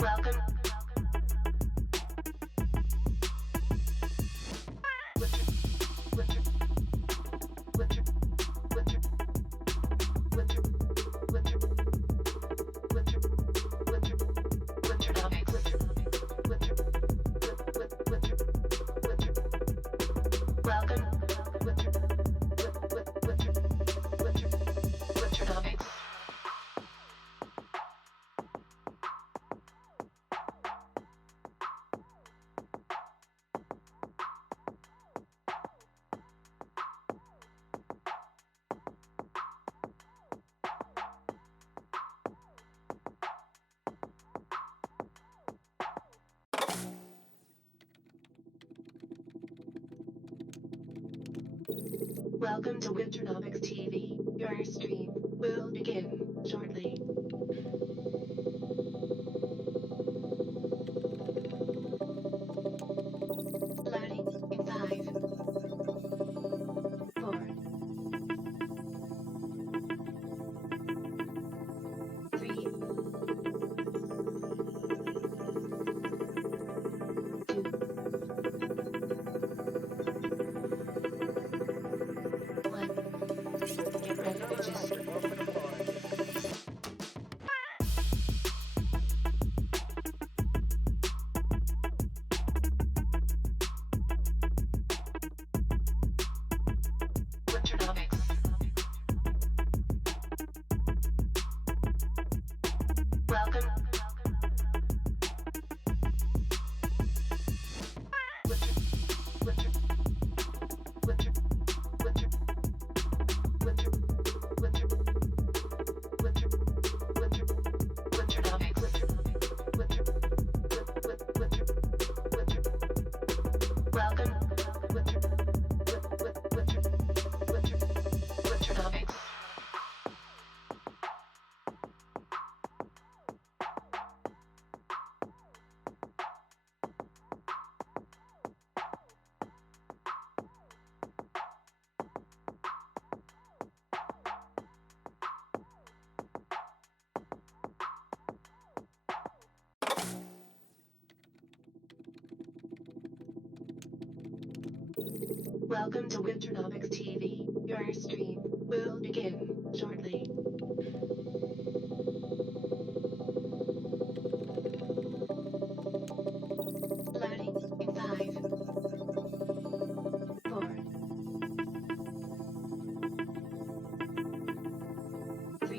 Welcome. Welcome to Nomics TV. Your stream will begin shortly. Loading in 5, 4, 3, 2, 1. Get ready to register. Welcome to Nomics TV. Your stream will begin shortly. Loading in 5, 4, 3,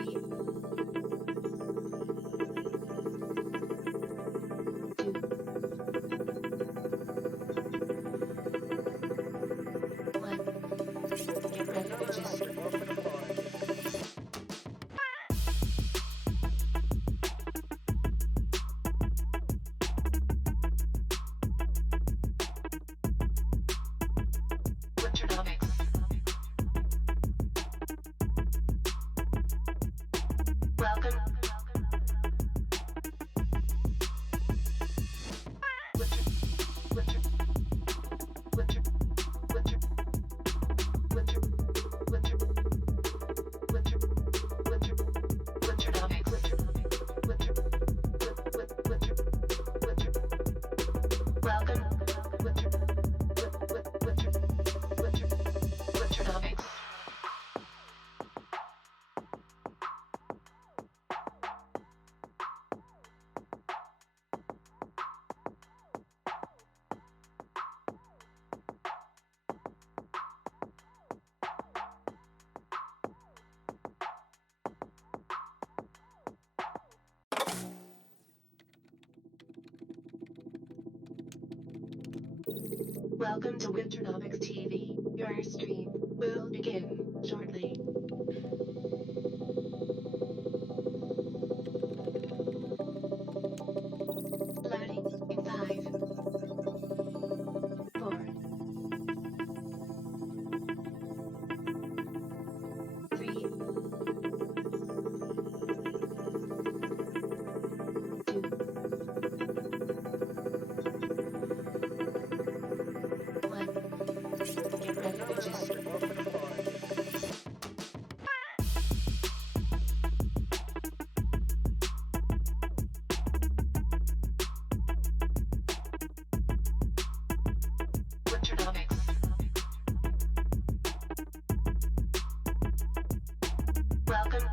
2, 1. Get ready to register. Welcome to Nomics TV. Your stream will begin shortly. Loading in 5, 4, 3, 2, 1. Get ready to register. Winternomics. Welcome.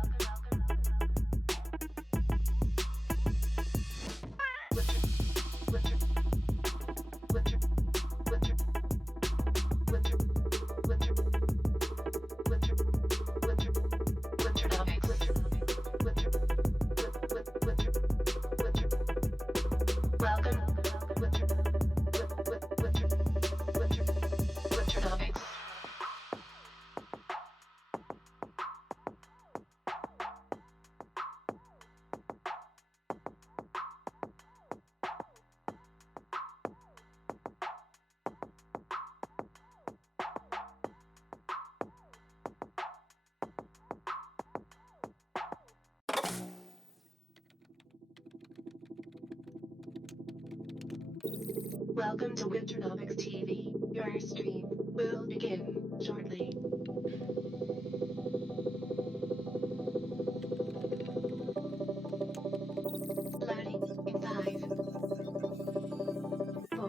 Welcome to Winternomics TV. Your stream will begin shortly. Loading in 5, 4,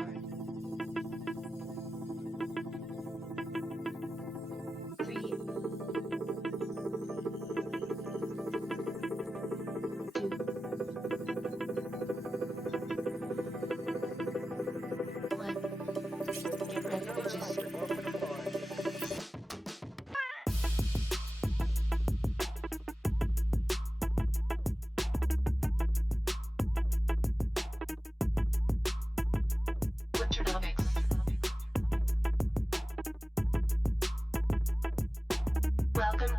3, 2, 1. Get ready, bitches. Winternomics. Welcome.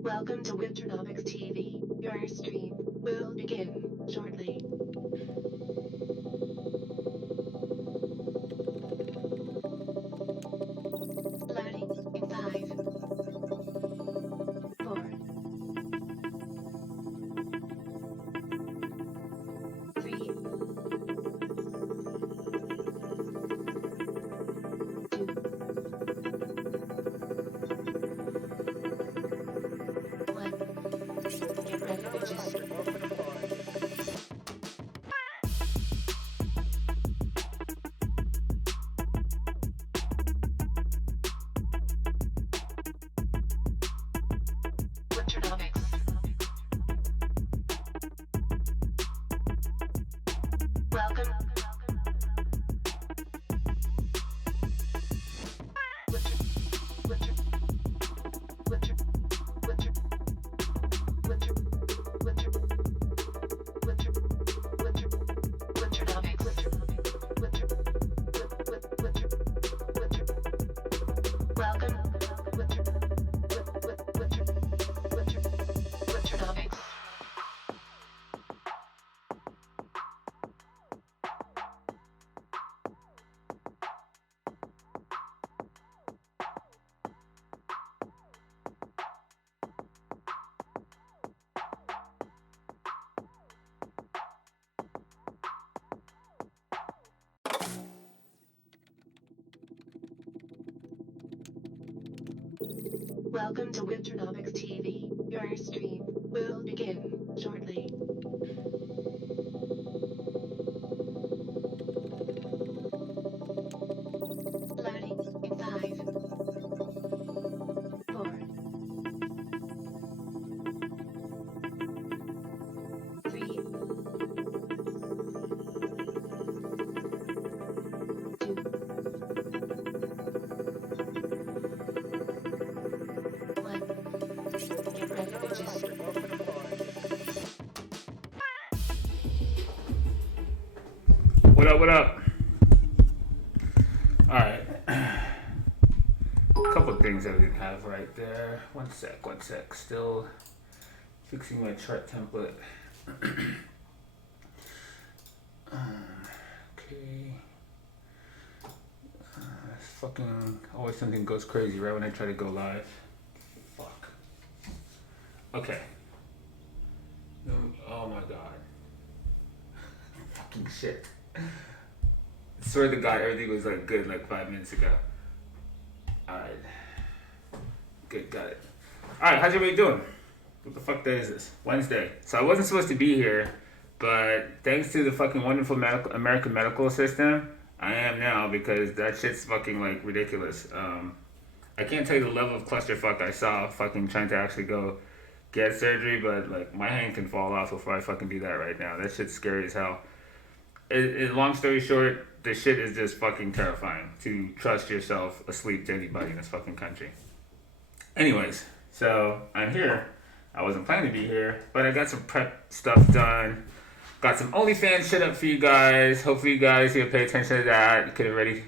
Welcome to Winternomics TV. Your stream will begin shortly. Loading in 5, 4, 3, 2, 1. Get ready, bitches. Winternomics. Welcome. Welcome to Winternomics TV. Your stream will begin shortly. Loading in 5, 4, 3, 2, 1. Get ready, bitches. What up, what up? Alright. A couple of things I didn't have right there. One sec. Still fixing my chart template. Okay. Fucking always something goes crazy right when I try to go live. Fuck. Okay. Oh my god. Fucking shit. I swear to God, everything was like good like 5 minutes ago. Alright. Good, got it. Alright, how's everybody doing? What the fuck day is this? Wednesday. So I wasn't supposed to be here, but thanks to the fucking wonderful American medical system, I am now because that shit's fucking like ridiculous. I can't tell you the level of clusterfuck I saw fucking trying to actually go get surgery, but like my hand can fall off before I fucking do that right now. That shit's scary as hell. Long story short, the shit is just fucking terrifying to trust yourself asleep to anybody in this fucking country. Anyways, so I'm here. I wasn't planning to be here, but I got some prep stuff done. Got some OnlyFans shit up for you guys. Hopefully you guys pay attention to that. You could have already,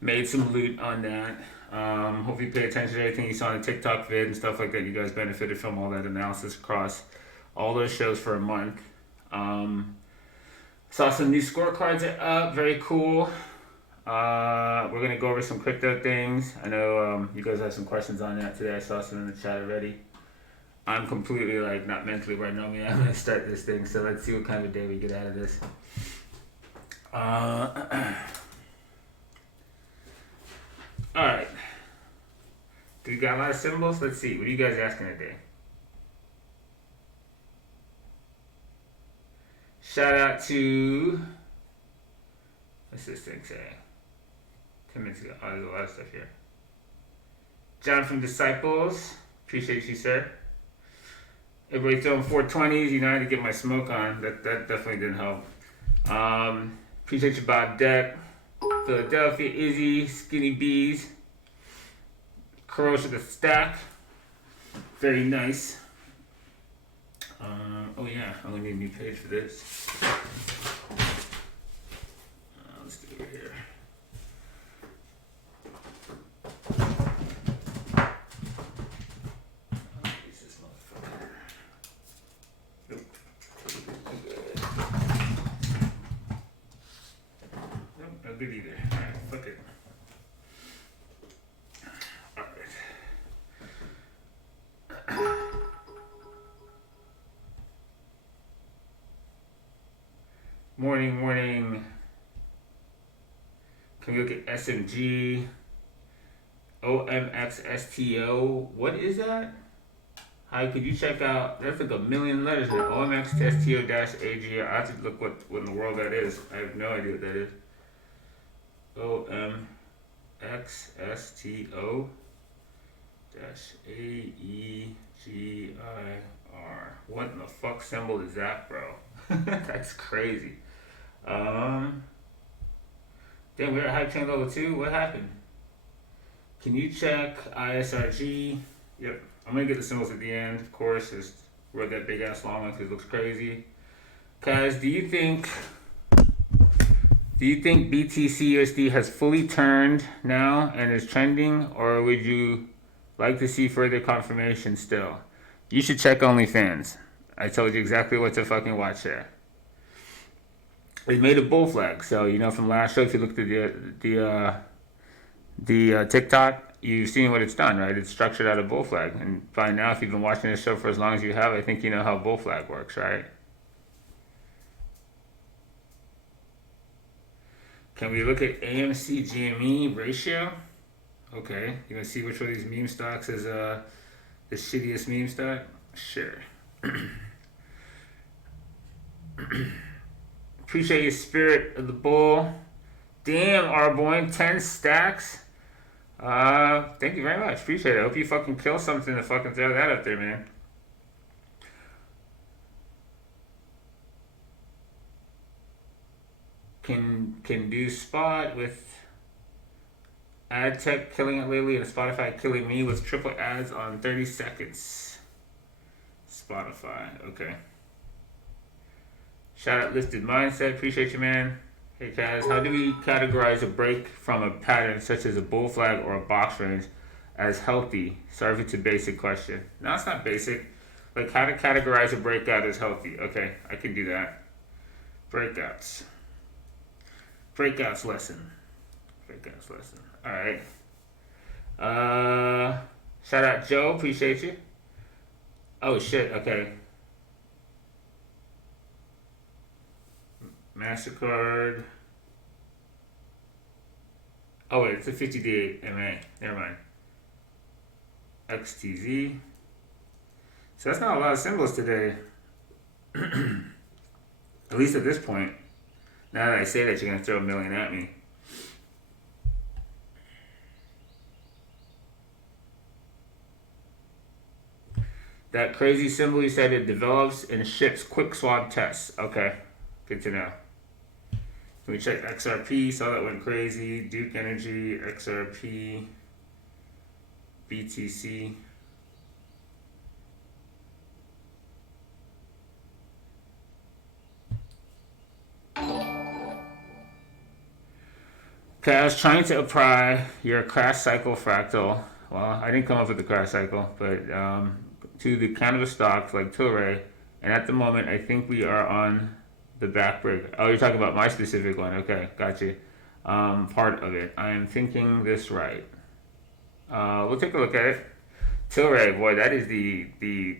made some loot on that. Hopefully you pay attention to everything you saw in the TikTok vid and stuff like that. You guys benefited from all that analysis across all those shows for a month. Saw some new scorecards are up. Very cool. We're going to go over some crypto things. I know you guys have some questions on that today. I saw some in the chat already. I'm completely not mentally right now. I'm going to start this thing. So let's see what kind of day we get out of this. Alright. Do we got a lot of symbols? Let's see. What are you guys asking today? Shout out to, what's this thing say? 10 minutes ago. Oh, there's a lot of stuff here. John from Disciples. Appreciate you, sir. Everybody throwing 420s. I had to get my smoke on. That definitely didn't help. Appreciate you, Bob Deck. Philadelphia, Izzy, Skinny Bees. Corrosion the Stack. Very nice. Oh yeah, I'm gonna need a new page for this. Let's do it here. Use this motherfucker. Nope. Nope, no good either. Alright, fuck it. Morning. Can we look at SMG? OMXSTO. What is that? Hi, could you check out? That's like a million letters here. OMXSTO-AG. I have to look what in the world that is. I have no idea what that is. OMXSTO-AEGIR. What in the fuck symbol is that, bro? That's crazy. Damn, we're at hype train level 2. What happened? Can you check ISRG? Yep. I'm gonna get the symbols at the end, of course. Just wrote that big ass long one because it looks crazy. Guys, do you think BTC USD has fully turned now and is trending, or would you like to see further confirmation still? You should check OnlyFans. I told you exactly what to fucking watch there. It made a bull flag, so from last show, if you looked at the TikTok, you've seen what it's done, right? It's structured out of bull flag, and by now, if you've been watching this show for as long as you have, I think you know how bull flag works, right? Can we look at AMC GME ratio? Okay, you gonna see which one of these meme stocks is the shittiest meme stock? Sure. Appreciate your spirit of the bull. Damn, Arboin, 10 stacks. Thank you very much. Appreciate it. I hope you fucking kill something to fucking throw that up there, man. Can do spot with ad tech killing it lately and Spotify killing me with triple ads on 30 seconds. Spotify, okay. Shout out Lifted Mindset. Appreciate you, man. Hey Chaz, how do we categorize a break from a pattern such as a bull flag or a box range as healthy? Sorry if it's a basic question. No, it's not basic. Like how to categorize a breakout as healthy. Okay, I can do that. Breakouts. Breakouts lesson. Breakouts lesson. Alright. Shout out Joe, appreciate you. Oh shit, okay. MasterCard. Oh wait, it's a 50-day MA. Never mind. XTZ. So that's not a lot of symbols today. At least at this point. Now that I say that, you're gonna throw a million at me. That crazy symbol you said it develops and ships quick swab tests. Okay, good to know. Can we check XRP? Saw that went crazy. Duke Energy, XRP, BTC. Okay, I was trying to apply your crash cycle fractal. Well, I didn't come up with the crash cycle, but to the cannabis stocks like Tilray, and at the moment, I think we are on the back break. Oh, you're talking about my specific one. Okay, got you. Part of it. I am thinking this right. We'll take a look at it. Tilray, boy, that is the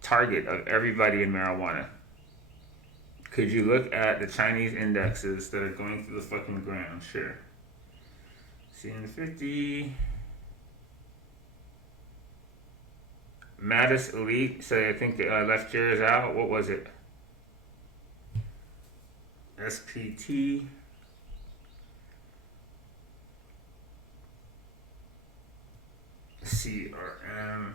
target of everybody in marijuana. Could you look at the Chinese indexes that are going through the fucking ground? Sure. CN50. Mattis Elite, so I think left yours out. What was it? SPT. CRM.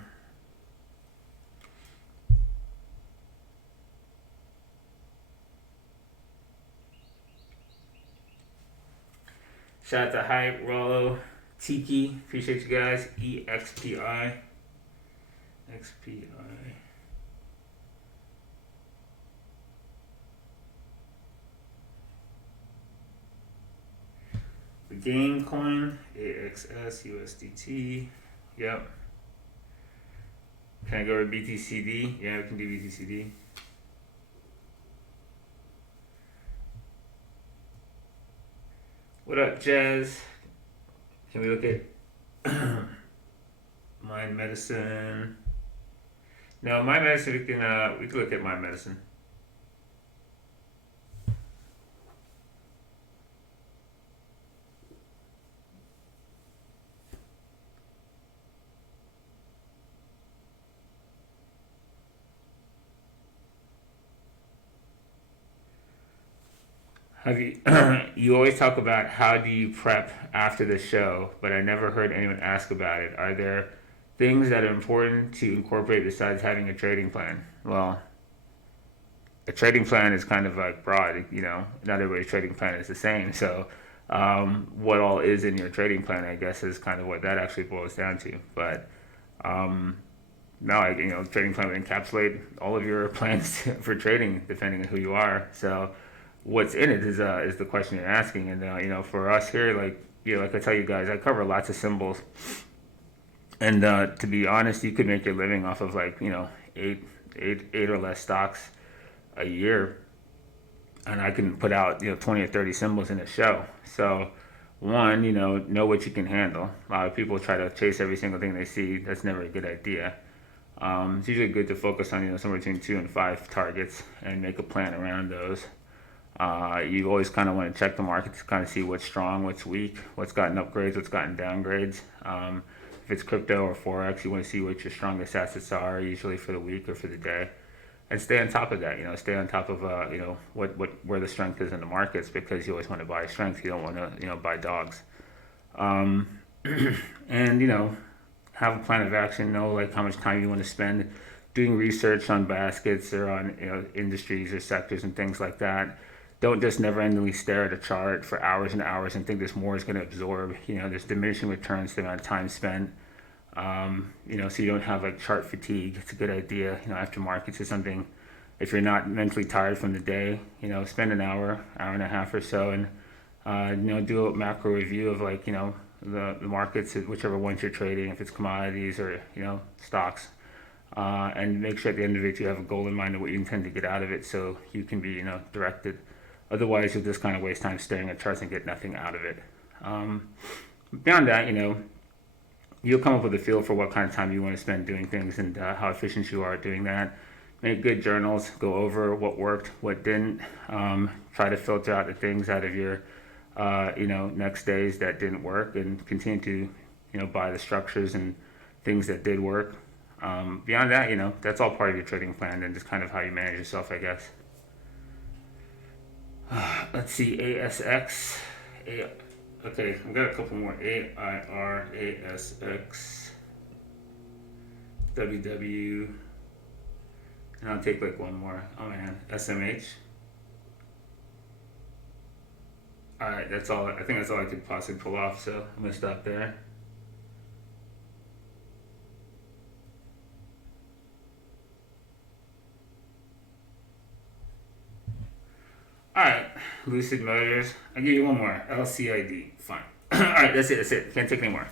Shout out to Hype, Rollo, Tiki. Appreciate you guys. EXPI. XPI. The game coin, AXS, USDT. Yep. Can I go to BTCD? Yeah, we can do BTCD. What up, Jazz? Can we look at Mind Medicine? No, Mind Medicine, we can look at Mind Medicine. Have you you always talk about how do you prep after the show, but I never heard anyone ask about it. Are there things that are important to incorporate besides having a trading plan? Well, a trading plan is kind of like broad, not everybody's trading plan is the same. So, what all is in your trading plan, I guess, is kind of what that actually boils down to. But no, trading plan would encapsulate all of your plans for trading, depending on who you are. So, what's in it is the question you're asking, and for us here, like I tell you guys, I cover lots of symbols, and to be honest, you could make your living off of eight or less stocks a year, and I can put out 20 or 30 symbols in a show. So one, know what you can handle. A lot of people try to chase every single thing they see. That's never a good idea. It's usually good to focus on somewhere between 2 and 5 targets and make a plan around those. You always kind of want to check the market to kind of see what's strong, what's weak, what's gotten upgrades, what's gotten downgrades. If it's crypto or Forex, you want to see what your strongest assets are, usually for the week or for the day, and stay on top of that. Stay on top of where the strength is in the markets, because you always want to buy strength. You don't want to buy dogs. And have a plan of action. Know how much time you want to spend doing research on baskets or on industries or sectors and things like that. Don't just never-endingly stare at a chart for hours and hours and think this more is going to absorb. There's diminishing returns to the amount of time spent. So you don't have chart fatigue. It's a good idea. After markets or something, if you're not mentally tired from the day, spend an hour and a half or so, and Do a macro review of like, the markets, whichever ones you're trading, if it's commodities or, stocks. And make sure at the end of it you have a goal in mind of what you intend to get out of it so you can be, directed. Otherwise, you'll just kind of waste time staring at charts and get nothing out of it. Beyond that, you'll come up with a feel for what kind of time you want to spend doing things and how efficient you are at doing that. Make good journals, go over what worked, what didn't. Try to filter out the things out of your, next days that didn't work and continue to, buy the structures and things that did work. Beyond that, that's all part of your trading plan and just kind of how you manage yourself, I guess. Let's see, ASX. Okay, I've got a couple more. AIR, ASX, WW, and I'll take like one more. Oh man, SMH. Alright, that's all. I think that's all I could possibly pull off, so I'm gonna stop there. Alright, Lucid Motors. I'll give you one more. LCID. Fine. Alright, that's it. Can't take any more.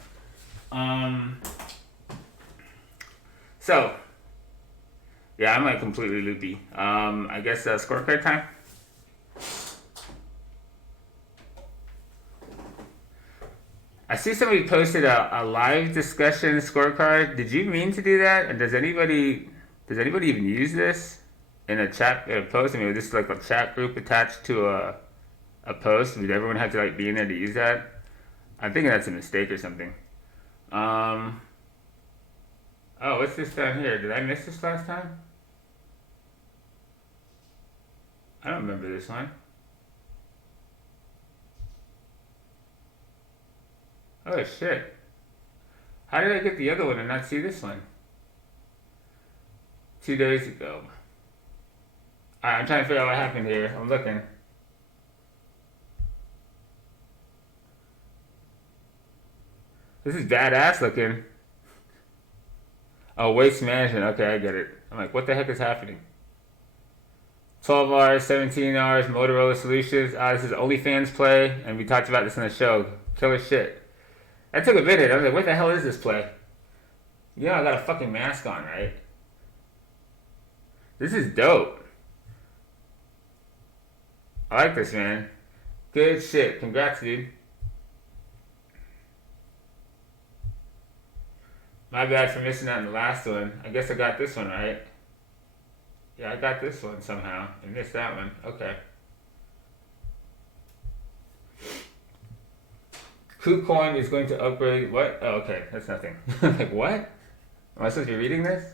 So, yeah, I'm like completely loopy. I guess scorecard time. I see somebody posted a live discussion scorecard. Did you mean to do that? And does anybody even use this in a chat post? I mean, this is like a chat group attached to a post. Would everyone have to like be in there to use that? I'm thinking that's a mistake or something. Oh, what's this down here? Did I miss this last time? I don't remember this one. Oh shit. How did I get the other one and not see this one? 2 days ago. Alright, I'm trying to figure out what happened here. I'm looking. This is badass looking. Oh, waste management. Okay, I get it. I'm like, what the heck is happening? 12 hours, 17 hours, Motorola Solutions. This is OnlyFans play, and we talked about this in the show. Killer shit. That took a minute. I was like, what the hell is this play? Yeah, I got a fucking mask on, right? This is dope. I like this, man. Good shit. Congrats, dude. My bad for missing out on the last one. I guess I got this one right. Yeah, I got this one somehow. I missed that one. Okay. KuCoin is going to upgrade. What? Oh, okay. That's nothing. Like, what? Am I supposed to be reading this?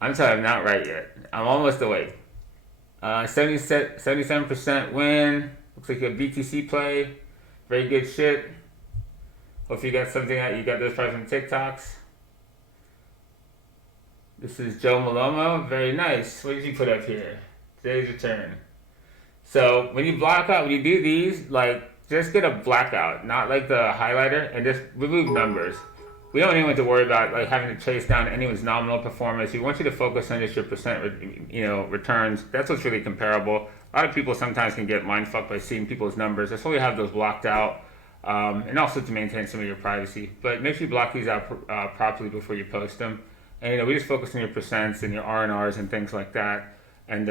I'm sorry, I'm not right yet. I'm almost awake. 77% win. Looks like a BTC play. Very good shit. Hope you got something out. You got those probably from TikToks. This is Joe Malomo. Very nice. What did you put up here? Today's return. So when you block out, when you do these, like, just get a blackout, not like the highlighter, and just remove numbers. We don't even have to worry about like having to chase down anyone's nominal performance. We want you to focus on just your percent, returns. That's what's really comparable. A lot of people sometimes can get mind fucked by seeing people's numbers. That's why we have those blocked out, and also to maintain some of your privacy. But make sure you block these out properly before you post them. And we just focus on your percents and your R&Rs and things like that. And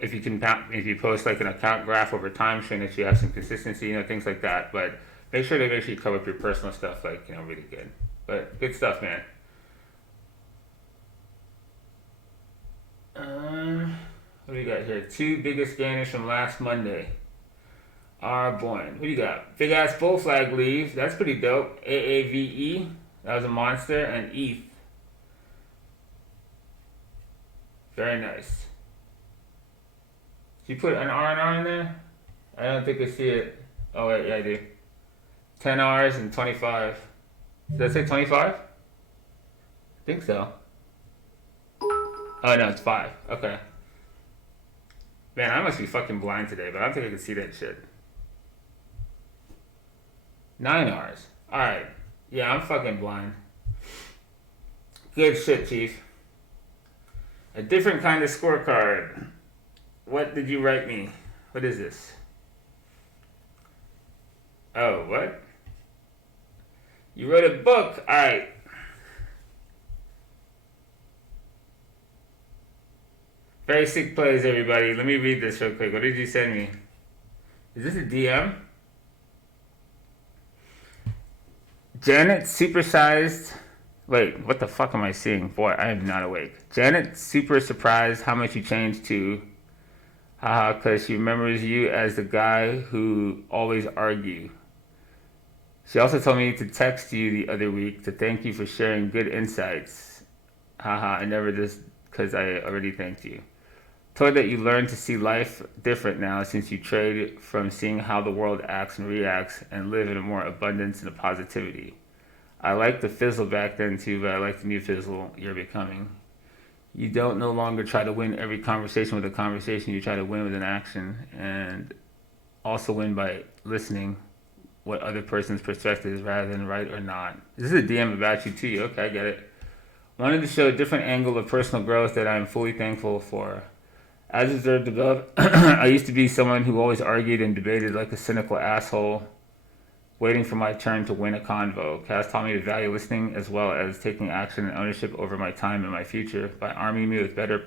if you post like an account graph over time, showing that you have some consistency, things like that. But make sure you cover up your personal stuff, like really good. But good stuff, man. What do you got here? 2 biggest gainers from last Monday. Boy, what do you got? Big ass bull flag leave. That's pretty dope. AAVE. That was a monster. And ETH. Very nice. Did you put an R&R in there? I don't think I see it. Oh wait, yeah I do. 10 Rs and 25. Did I say 25? I think so. Oh no, it's 5. Okay. Man, I must be fucking blind today, but I don't think I can see that shit. 9 Rs. Alright. Yeah, I'm fucking blind. Good shit, Chief. A different kind of scorecard. What did you write me? What is this? Oh, what? You wrote a book? Alright. Very sick plays, everybody. Let me read this real quick. What did you send me? Is this a DM? Janet supersized. Wait, what the fuck am I seeing? Boy, I am not awake. Janet super surprised how much you changed to. Haha, because she remembers you as the guy who always argue. She also told me to text you the other week to thank you for sharing good insights. Haha, I never just because I already thanked you. Told that you learned to see life different now since you trade from seeing how the world acts and reacts and live in a more abundance and a positivity. I liked the fizzle back then too, but I like the new fizzle you're becoming. You don't no longer try to win every conversation with a conversation, you try to win with an action and also win by listening what other person's perspective is rather than right or not. This is a DM about you too. Okay, I get it. Wanted to show a different angle of personal growth that I am fully thankful for. As observed above, I used to be someone who always argued and debated like a cynical asshole, waiting for my turn to win a convo. Cass taught me to value listening as well as taking action and ownership over my time and my future by arming me with better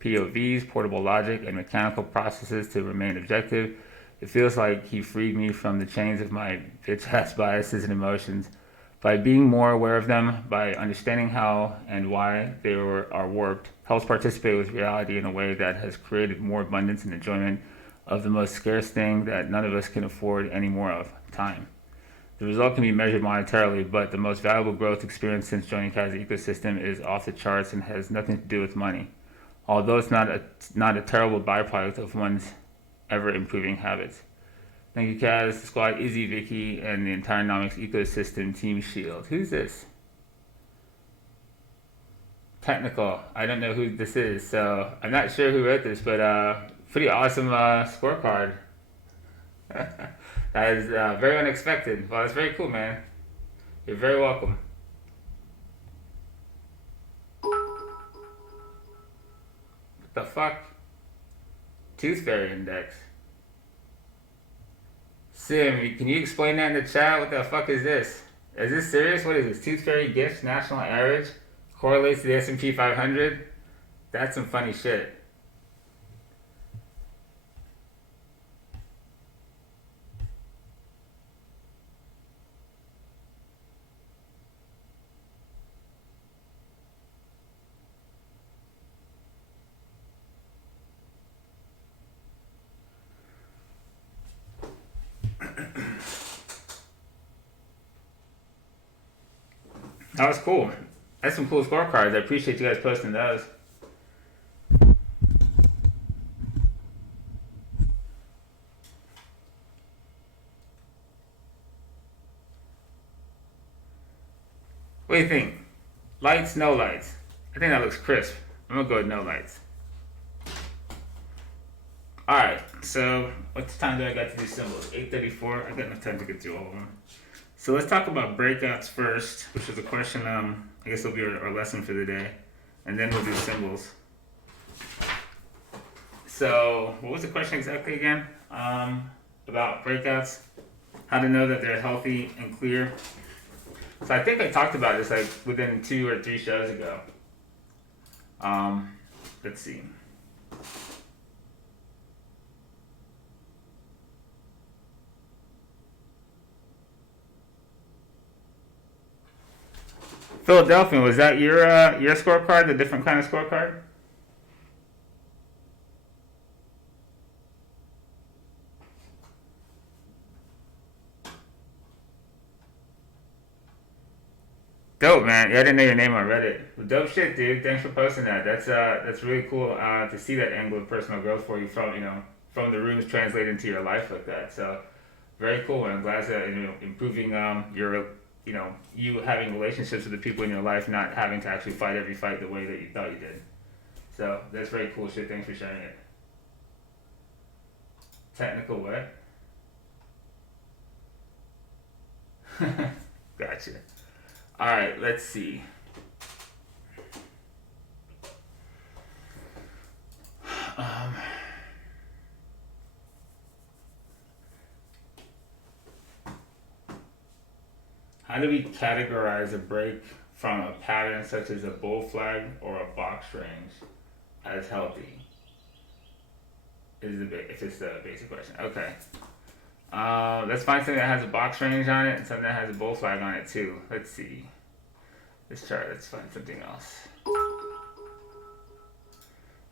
POVs, portable logic, and mechanical processes to remain objective. It feels like he freed me from the chains of my bitch-ass biases and emotions. By being more aware of them, by understanding how and why they are warped, helps participate with reality in a way that has created more abundance and enjoyment of the most scarce thing that none of us can afford any more of, time. The result can be measured monetarily, but the most valuable growth experience since joining Kai's ecosystem is off the charts and has nothing to do with money. Although it's not a terrible byproduct of one's ever-improving habits. Thank you, Kaz, the squad, Izzy, Vicky, and the entire Nomics ecosystem, Team Shield. Who's this? Technical. I don't know who this is, so I'm not sure who wrote this, but pretty awesome scorecard. That is very unexpected. Well, that's very cool, man. You're very welcome. What the fuck? Tooth Fairy Index. Sim, can you explain that in the chat? What the fuck is this? Is this serious? What is this? Tooth Fairy Gifts National Average correlates to the S&P 500? That's some funny shit. That was cool. That's some cool scorecards. I appreciate you guys posting those. What do you think? Lights, no lights? I think that looks crisp. I'm gonna go with no lights. Alright, so what time do I got to do symbols? 8:34. I got enough time to get through all of them. So let's talk about breakouts first, which is a question, I guess will be our lesson for the day. And then we'll do symbols. So what was the question exactly again? About breakouts, how to know that they're healthy and clear. So I think I talked about this like within 2 or 3 shows ago. Let's see. Philadelphia, was that your scorecard, the different kind of scorecard? Dope, man. Yeah, I didn't know your name on Reddit. Well, dope shit, dude. Thanks for posting that. That's really cool to see that angle of personal growth for you from from the rooms translate into your life like that. So very cool, and I'm glad that improving your you having relationships with the people in your life, not having to actually fight every fight the way that you thought you did. So that's very cool shit. Thanks for sharing it. Technical what? Gotcha. All right, let's see. How do we categorize a break from a pattern such as a bull flag or a box range as healthy? If it's the basic question. Okay. Let's find something that has a box range on it and something that has a bull flag on it too. Let's see. This chart, let's find something else.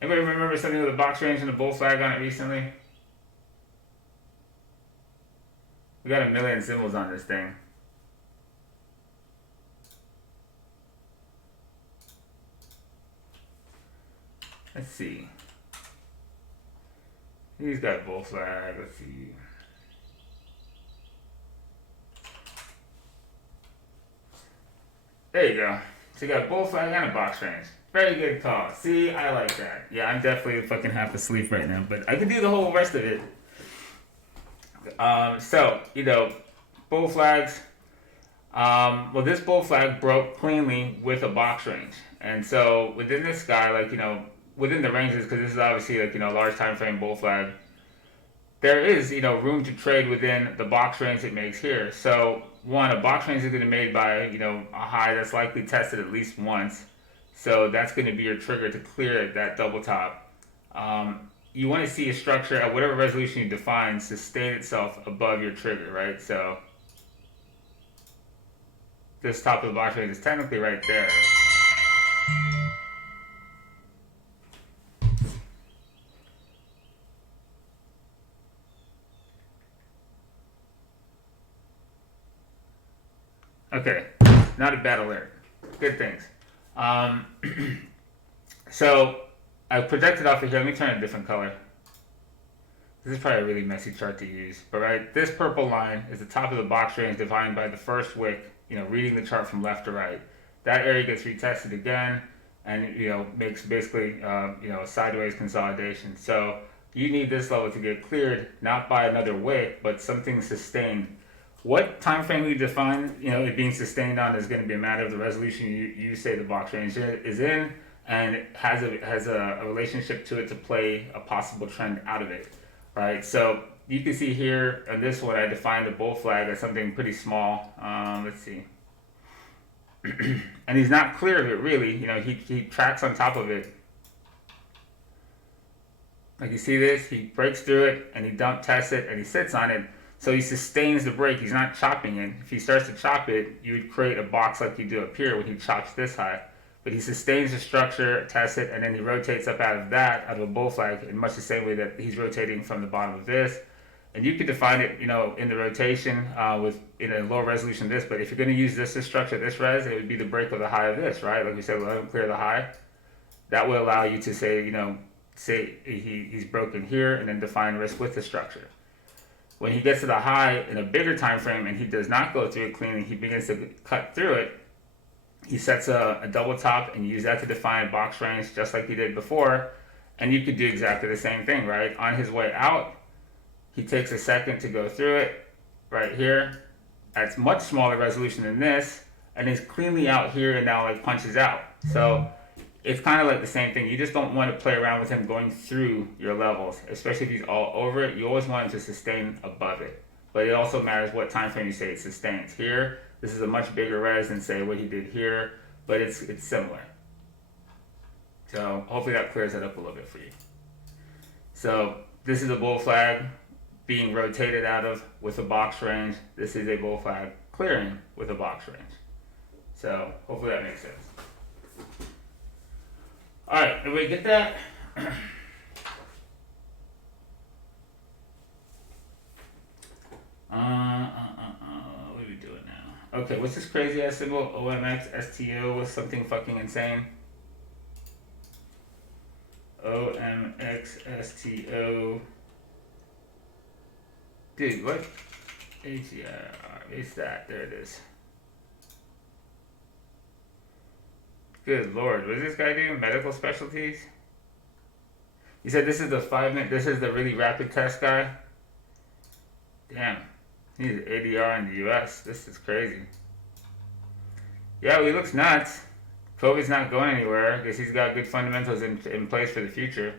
Anybody remember something with a box range and a bull flag on it recently? We got a million symbols on this thing. Let's see. He's got bull flag. Let's see. There you go. So you got bull flag and a box range. Very good call. See, I like that. Yeah, I'm definitely fucking half asleep right now, but I can do the whole rest of it. So, bull flags. Well, this bull flag broke cleanly with a box range. And so within this guy, within the ranges, because this is obviously large time frame bull flag, there is, room to trade within the box range it makes here. So one, a box range is going to be made by, a high that's likely tested at least once. So that's going to be your trigger to clear that double top. You want to see a structure at whatever resolution you define sustain itself above your trigger, right? So this top of the box range is technically right there. Okay, not a bad alert. Good things. So I projected off of here. Let me turn it a different color. This is probably a really messy chart to use, but right, this purple line is the top of the box range defined by the first wick. Reading the chart from left to right. That area gets retested again, and makes basically a sideways consolidation. So you need this level to get cleared, not by another wick, but something sustained. What time frame you define, it being sustained on is going to be a matter of the resolution you say the box range is in, and it has a relationship to it to play a possible trend out of it, right? So you can see here on this one, I defined the bull flag as something pretty small. Let's see. And he's not clear of it really. He tracks on top of it. Like you see this, he breaks through it and he dump tests it and he sits on it. So he sustains the break. He's not chopping it. If he starts to chop it, you would create a box like you do up here when he chops this high. But he sustains the structure, tests it, and then he rotates up out of a bull flag in much the same way that he's rotating from the bottom of this. And you could define it, in the rotation in a lower resolution of this. But if you're going to use this structure, this res, it would be the break of the high of this, right? Like we said, let him clear the high. That will allow you to say, say he's broken here, and then define risk with the structure. When he gets to the high in a bigger time frame and he does not go through it cleanly, he begins to cut through it. He sets a double top and use that to define a box range just like he did before. And you could do exactly the same thing, right? On his way out, he takes a second to go through it right here. At much smaller resolution than this, and he's cleanly out here and now punches out. So it's kind of like the same thing. You just don't want to play around with him going through your levels, especially if he's all over it. You always want him to sustain above it. But it also matters what time frame you say it sustains. Here, this is a much bigger res than say what he did here, but it's similar. So hopefully that clears that up a little bit for you. So this is a bull flag being rotated out of with a box range. This is a bull flag clearing with a box range. So hopefully that makes sense. All right, everybody get that? What are we doing now? Okay, what's this crazy ass symbol? OMX STO was something fucking insane. OMX STO. Dude, what? It's that. There it is. Good lord, what does this guy do? Medical specialties? You said this is the 5-minute, this is the really rapid test guy? Damn, he's ADR in the US. This is crazy. Yeah, well, he looks nuts. COVID's not going anywhere. I guess he's got good fundamentals in place for the future.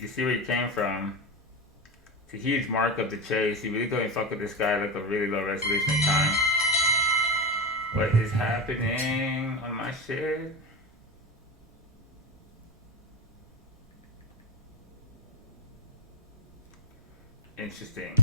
you see where he came from. It's a huge markup to chase. You really couldn't fuck with this guy like a really low resolution of time. What is happening on my shit? Interesting.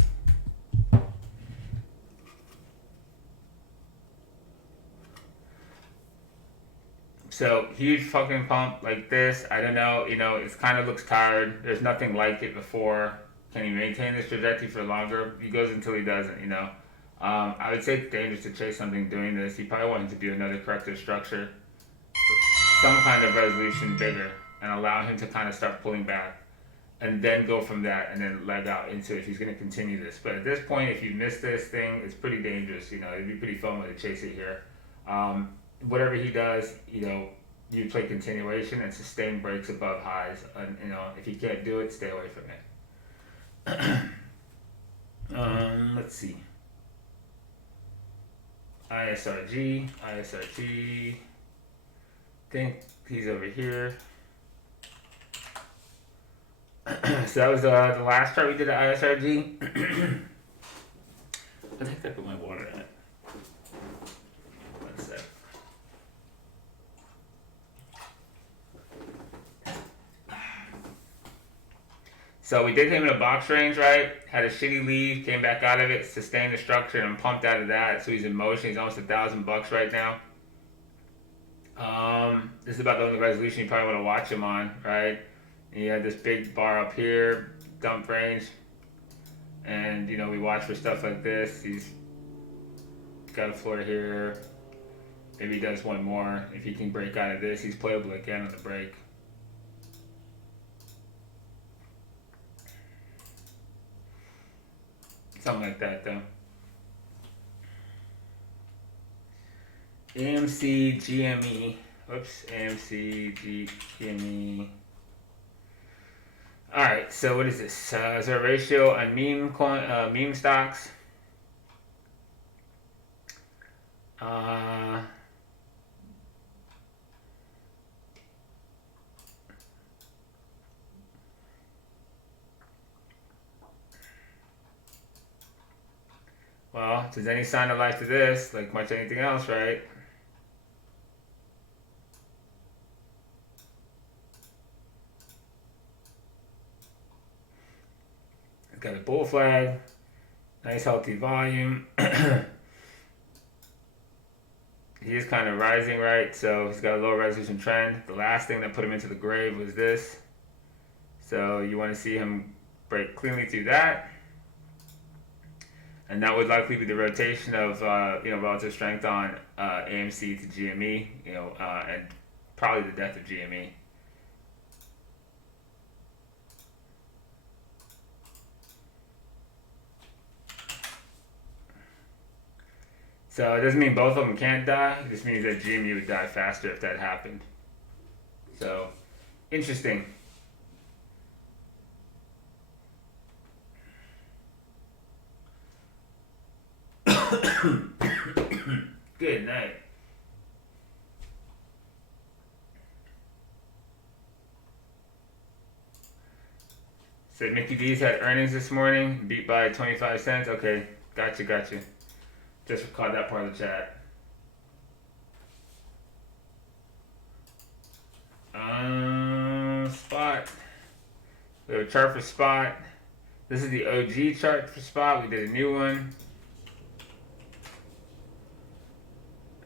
So huge fucking pump like this. I don't know. You know, it kind of looks tired. There's nothing like it before. Can he maintain this trajectory for longer? He goes until he doesn't. You know. I would say it's dangerous to chase something doing this. He probably wanted to do another corrective structure, some kind of resolution bigger, and allow him to kind of start pulling back, and then go from that, and then leg out into if he's going to continue this. But at this point, if you miss this thing, it's pretty dangerous. You know, it'd be pretty fun to chase it here. Whatever he does, you know, you play continuation and sustain breaks above highs. And, you know, if you can't do it, stay away from it. Let's see. ISRG. Think he's over here. So that was the last chart we did at ISRG. I think I put my water in it. One sec. So we did him in a box range, right? Had a shitty lead, came back out of it, sustained the structure, and pumped out of that. So he's in motion. He's almost $1,000 right now. This is about the only resolution you probably want to watch him on, right? And you had this big bar up here, dump range, and you know we watch for stuff like this. He's got a floor here. Maybe he does one more. If he can break out of this, he's playable again on the break. Something like that, though. AMC GME. Whoops. AMC GME. All right. So what is this? Is there a ratio on meme stocks? Well, if there's any sign of life to this, like much anything else, right? It's got a bull flag, nice healthy volume. He is kind of rising, right? So he's got a low resolution trend. The last thing that put him into the grave was this. So you want to see him break cleanly through that. And that would likely be the rotation of relative strength on AMC to GME, and probably the death of GME. So it doesn't mean both of them can't die. It just means that GME would die faster if that happened. So interesting. Good night. So Mickey D's had earnings this morning, beat by 25 cents. Okay, gotcha. Just caught that part of the chat. Spot. We have a chart for spot. This is the OG chart for spot. We did a new one.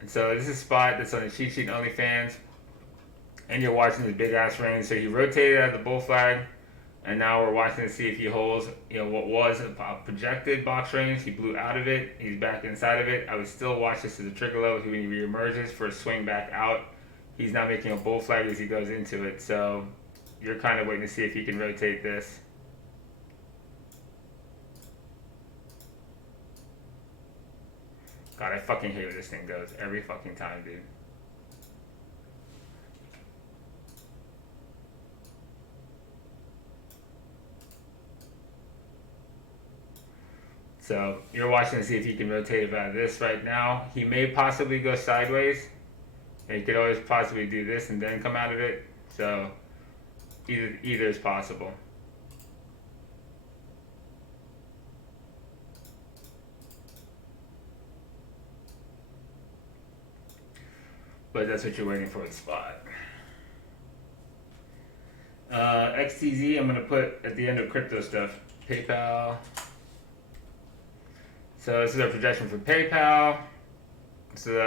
And so this is spot that's on the cheat sheet OnlyFans. And you're watching the big ass range. So he rotated out of the bull flag. And now we're watching to see if he holds, what was a projected box range. He blew out of it. He's back inside of it. I would still watch this as a trigger level when he reemerges for a swing back out. He's not making a bull flag as he goes into it. So you're kind of waiting to see if he can rotate this. God, I fucking hate where this thing goes every fucking time, dude. So you're watching to see if he can rotate out of this right now. He may possibly go sideways. He could always possibly do this and then come out of it. So either is possible. but that's what you're waiting for at spot. XTZ, I'm gonna put at the end of crypto stuff. PayPal. So this is our projection for PayPal. This is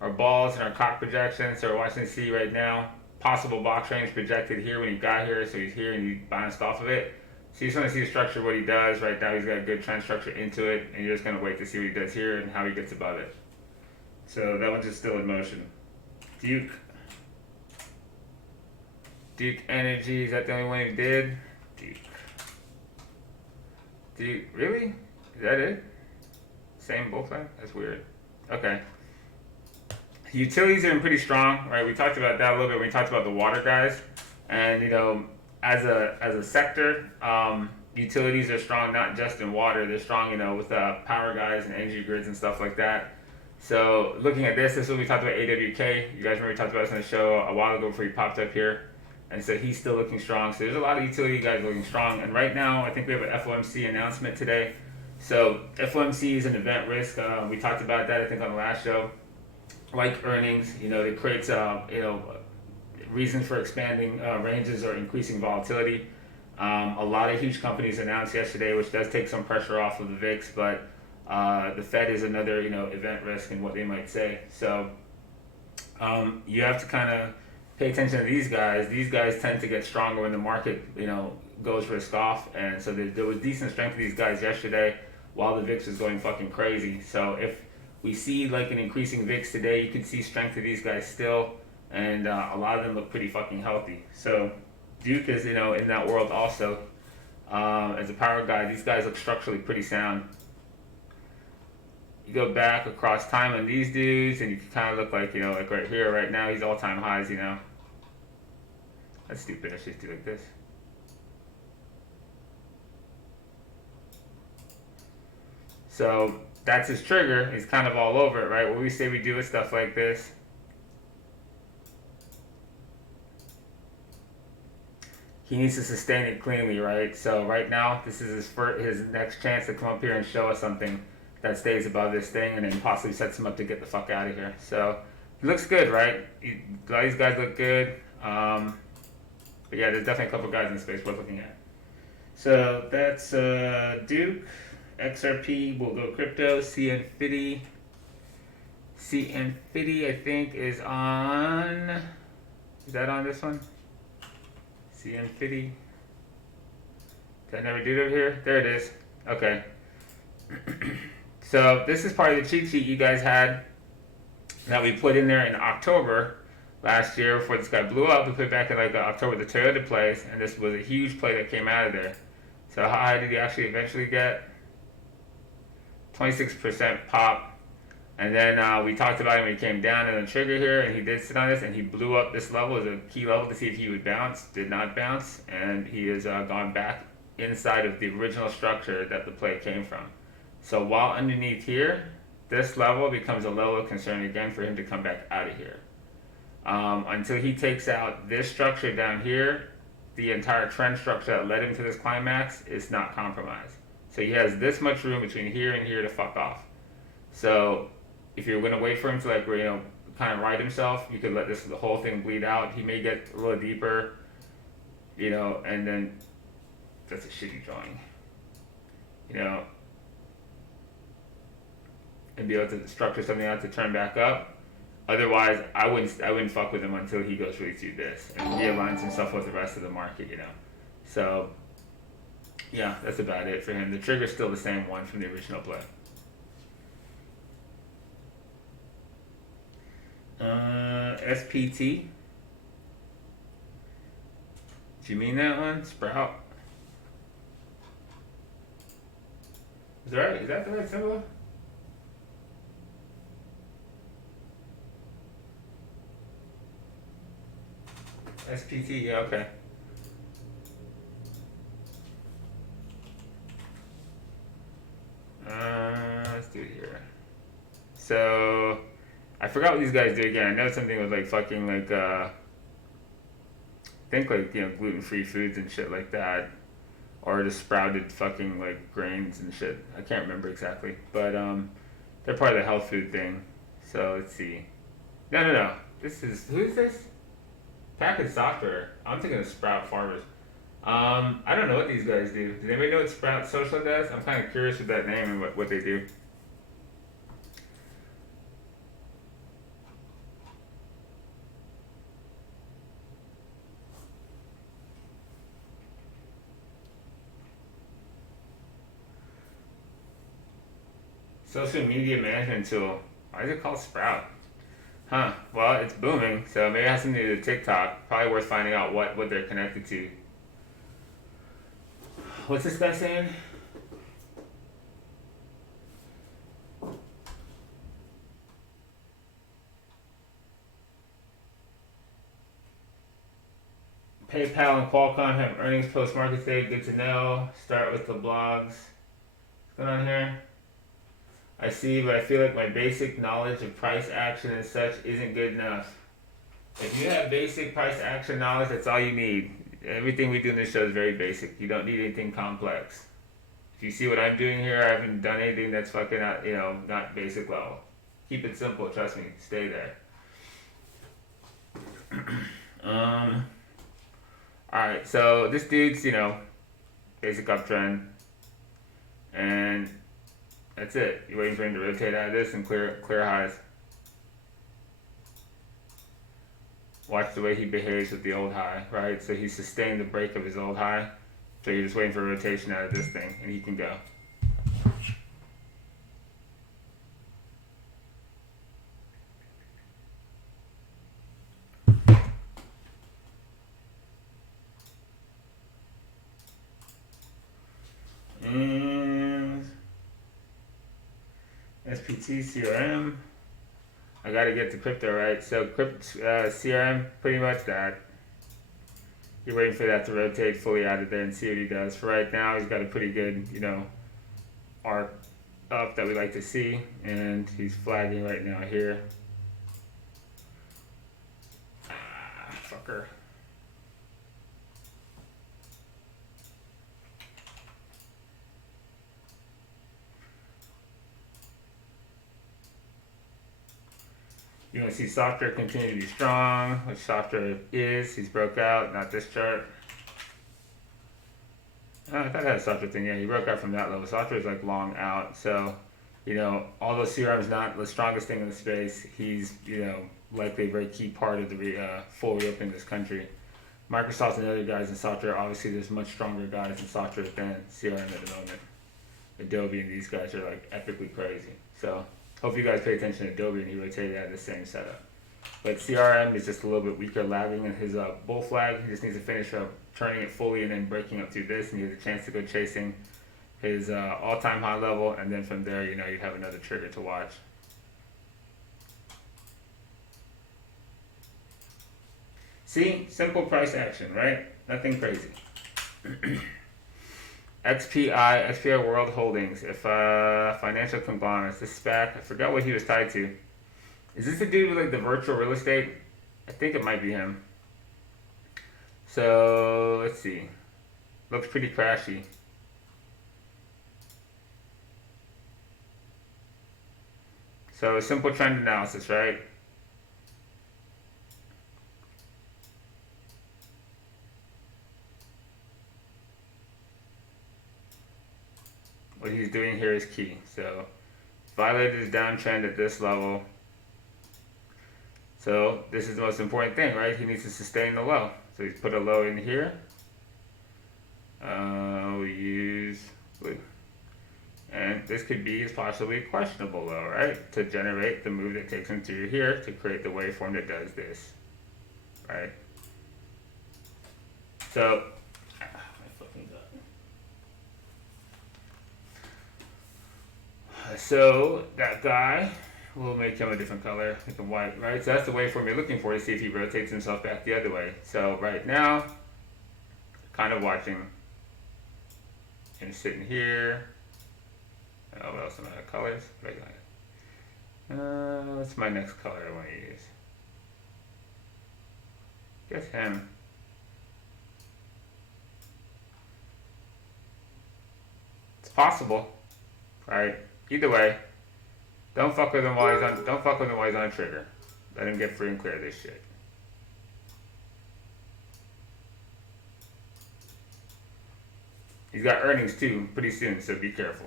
our balls and our cock projection. So we're watching to see right now. Possible box range projected here when he got here. So he's here and he bounced off of it. So you just want to see the structure of what he does. Right now he's got a good trend structure into it. And you're just going to wait to see what he does here and how he gets above it. So that one's just still in motion. Duke. Duke Energy, is that the only one he did? Duke, really? Is that it? Same both times? That's weird. Okay. Utilities are pretty strong, right? We talked about that a little bit when we talked about the water guys. And, you know, as a sector, utilities are strong not just in water. They're strong, you know, with power guys and energy grids and stuff like that. So looking at this is what we talked about AWK. You guys remember we talked about this on the show a while ago before he popped up here. And so he's still looking strong. So there's a lot of utility guys looking strong. And right now, I think we have an FOMC announcement today. So FOMC is an event risk. We talked about that, I think, on the last show. Like earnings, you know, it creates, you know, reasons for expanding ranges or increasing volatility. A lot of huge companies announced yesterday, which does take some pressure off of the VIX, but the Fed is another, you know, event risk in what they might say. So you have to kind of pay attention to these guys. These guys tend to get stronger when the market, you know, goes risk off. And so there was decent strength of these guys yesterday while the VIX was going fucking crazy. So if we see like an increasing VIX today, you could see strength of these guys still. And a lot of them look pretty fucking healthy. So Duke is, you know, in that world also. As a power guy, these guys look structurally pretty sound. You go back across time on these dudes, and you can kind of look like, you know, like right here, right now, he's all-time highs, you know. That's stupid. I should do like this. So that's his trigger. He's kind of all over it, right? What we say we do with stuff like this. He needs to sustain it cleanly, right? So right now, this is his next chance to come up here and show us something that stays above this thing and then possibly sets him up to get the fuck out of here. So he looks good, right? A lot of these guys look good. But yeah, there's definitely a couple guys in the space worth looking at. So that's Duke, XRP, we'll go crypto, CNFIDI. CNFIDI, I think, is on... Is that on this one? CNFIDI. Did I never do it over here? There it is. Okay. So this is part of the cheat sheet you guys had that we put in there in October last year before this guy blew up. We put it back in like October, the Toyota plays, and this was a huge play that came out of there. So how high did he actually eventually get? 26% pop. And then we talked about him when he came down in the trigger here, and he did sit on this, and he blew up this level as a key level to see if he would bounce. Did not bounce, and he has gone back inside of the original structure that the play came from. So while underneath here, this level becomes a level of concern again for him to come back out of here. Until he takes out this structure down here, the entire trend structure that led him to this climax is not compromised. So he has this much room between here and here to fuck off. So if you're going to wait for him to, like, you know, kind of right himself, you could let the whole thing bleed out. He may get a little deeper, you know, and then that's a shitty drawing, you know, and be able to structure something out to turn back up. Otherwise, I wouldn't fuck with him until he goes really through this and realigns himself with the rest of the market, you know. So yeah, that's about it for him. The trigger's still the same one from the original play. SPT. Do you mean that one? Sprout. Is that right? Is that the right symbol? SPT, yeah, okay. Let's do it here. So I forgot what these guys do again. I know something with like fucking like I think like, you know, gluten-free foods and shit like that, or just sprouted fucking like grains and shit. I can't remember exactly, but they're part of the health food thing. So let's see. No. Who is this? Package Software. I'm thinking of Sprout Farmers. I don't know what these guys do. Does anybody know what Sprout Social does? I'm kind of curious with that name and what they do. Social media management tool. Why is it called Sprout? Huh. Well, it's booming, so maybe it has something to do with TikTok. Probably worth finding out what they're connected to. What's this guy saying? PayPal and Qualcomm have earnings post market day. Good to know. Start with the blogs. What's going on here? I see, but I feel like my basic knowledge of price action and such isn't good enough. If you have basic price action knowledge, that's all you need. Everything we do in this show is very basic. You don't need anything complex. If you see what I'm doing here, I haven't done anything that's fucking not, not basic level. Keep it simple, trust me. Stay there. Alright, so this dude's, basic uptrend. And that's it. You're waiting for him to rotate out of this and clear highs. Watch the way he behaves with the old high, right? So he sustained the break of his old high. So you're just waiting for a rotation out of this thing, and he can go. And SPT, CRM. I gotta get to crypto, right? So CRM, pretty much that. You're waiting for that to rotate fully out of there and see what he does. For right now, he's got a pretty good, arc up that we like to see, and he's flagging right now here. Fucker. You want to see software continue to be strong, which software is. He's broke out, not this chart. Oh, I thought I had a software thing. Yeah, he broke out from that level. Software is like long out. So, although CRM is not the strongest thing in the space, he's, likely a very key part of the full reopening of this country. Microsoft and other guys in software, obviously there's much stronger guys in software than CRM at the moment. Adobe and these guys are like epically crazy. So, hope you guys pay attention to Adobe and he rotated out of the same setup. But CRM is just a little bit weaker, lagging in his bull flag. He just needs to finish up turning it fully and then breaking up through this, and he has a chance to go chasing his all-time high level, and then from there, you'd have another trigger to watch. See? Simple price action, right? Nothing crazy. XPI World Holdings, if financial conglomerates, this SPAC, I forgot what he was tied to. Is this the dude with like the virtual real estate? I think it might be him. So let's see. Looks pretty crashy. So simple trend analysis, right? What he's doing here is key. So violated his downtrend at this level. So this is the most important thing, right? He needs to sustain the low. So he's put a low in here. We use blue. And this could be possibly questionable low, right? To generate the move that takes him through here to create the waveform that does this, right? So, my fucking God. So that guy, we'll make him a different color, make him white, right? So that's the waveform you're looking for to see if he rotates himself back the other way. So right now, kind of watching him sitting here. Oh, what else am I? Colors? What's my next color I want to use? Guess him. It's possible, right? Either way, don't fuck with him while he's on. Don't fuck with him while he's on a trigger. Let him get free and clear of this shit. He's got earnings too pretty soon, so be careful.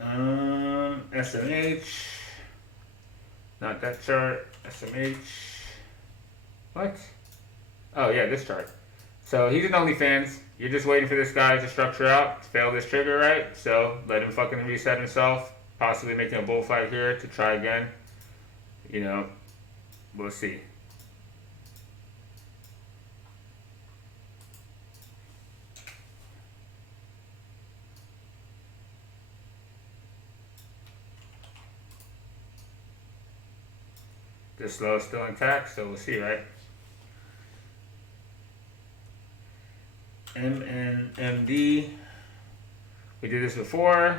SMH. Not that chart. SMH. What? Oh yeah, this chart. So he's an OnlyFans. You're just waiting for this guy to structure out, fail this trigger, right? So let him fucking reset himself, possibly making a bullfight here to try again. You know, we'll see. This low is still intact, so we'll see, right? MNMD. We did this before.